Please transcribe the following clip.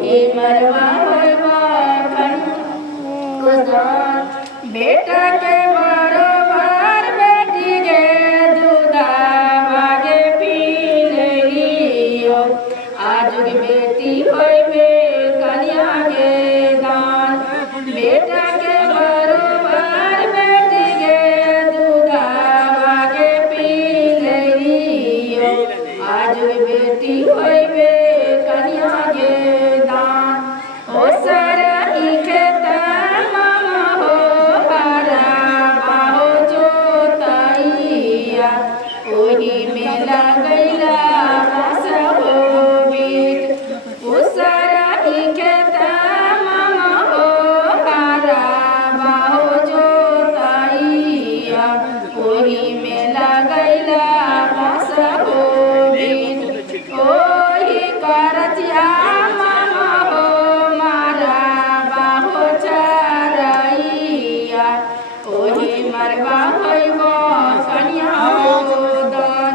ओही मरवा होइबा बेटा के बरोबर बेटी गे दूधा भागे पी लियो आज बेटी होइबे कन्या गे दान बेटा के बरोबर बेटी गे दूधा भागे पी लियो आज बेटी होइबे कन्या गे दान ओ सारा खेत मामा हो हरा बाहो जोतैया ओही में लगैला बस हो बीट ओ सारा खेत मामा हो हरा बाहो जोतैया ओही में लगैला बस हो बीट ओही करतिया मामा हो मारा बाहो चरैया ओही मरवा होइबा